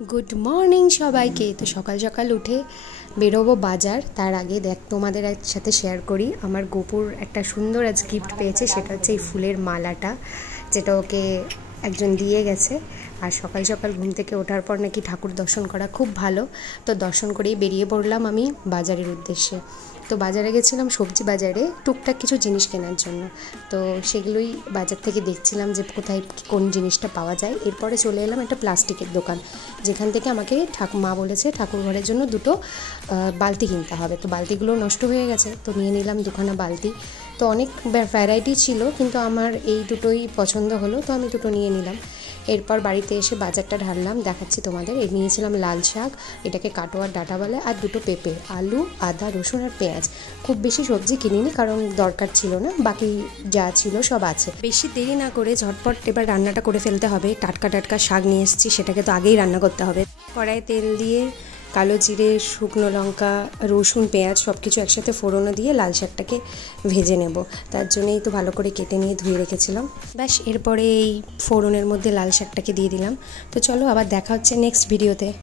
Good morning सबाइके। तो सकाल सकाल उठे बेरोबो बाजार तार आगे देख तुम्हारे एकसाथे शेयर करी आमार गोपुर एक सुंदर आज गिफ्ट पेয়েছে সেটা হচ্ছে এই ফুলের মালাটা যেটা ওকে একজন দিয়ে গেছে। আর সকাল সকাল ঘুম থেকে ওঠার পর নাকি ঠাকুর দর্শন করা খুব ভালো, তো দর্শন করেই বেরিয়ে পড়লাম আমি বাজারের উদ্দেশ্যে। তো বাজারে গেছিলাম সবজি বাজারে টুকটাক কিছু জিনিস কেনার জন্য, তো সেগুলোই বাজার থেকে দেখছিলাম যে কোথায় কোন জিনিসটা পাওয়া যায়। এরপরে চলে এলাম একটা প্লাস্টিকের দোকান যেখান থেকে আমাকে মা বলেছে ঠাকুর ঘরের জন্য দুটো বালতি কিনতে হবে। তো বালতিগুলো নষ্ট হয়ে গেছে, তো নিয়ে নিলাম দুখানা বালতি। তো অনেক ভ্যারাইটি ছিল কিন্তু আমার এই দুটোই পছন্দ হলো, তো আমি দুটো নিয়ে নিলাম। এরপর বাড়িতে এসে বাজারটা ঢাললাম, দেখাচ্ছি তোমাদের। এই নিয়েছিলাম লাল শাক, এটাকে কাটোয়ার ডাঁটা বলে, আর দুটো পেঁপে, আলু, আদা, রসুন আর পেঁয়াজ। খুব বেশি সবজি কিনিনি কারণ দরকার ছিল না, বাকি যা ছিল সব আছে। বেশি দেরি না করে ঝটপট এবার রান্নাটা করে ফেলতে হবে। টাটকা টাটকা শাক নিয়ে এসেছি, সেটাকে তো আগেই রান্না করতে হবে। কড়াইয়ে তেল দিয়ে কালো জিরে, শুকনো লঙ্কা, রসুন, পেঁয়াজ সব কিছু একসাথে ফোড়নে দিয়ে লাল শাকটাকে ভেজে নেব। তার জন্যই তো ভালো করে কেটে নিয়ে ধুয়ে রেখেছিলাম। ব্যাস এরপরে এই ফোড়নের মধ্যে লাল শাকটাকে দিয়ে দিলাম। তো চলো আবার দেখা হচ্ছে নেক্সট ভিডিওতে।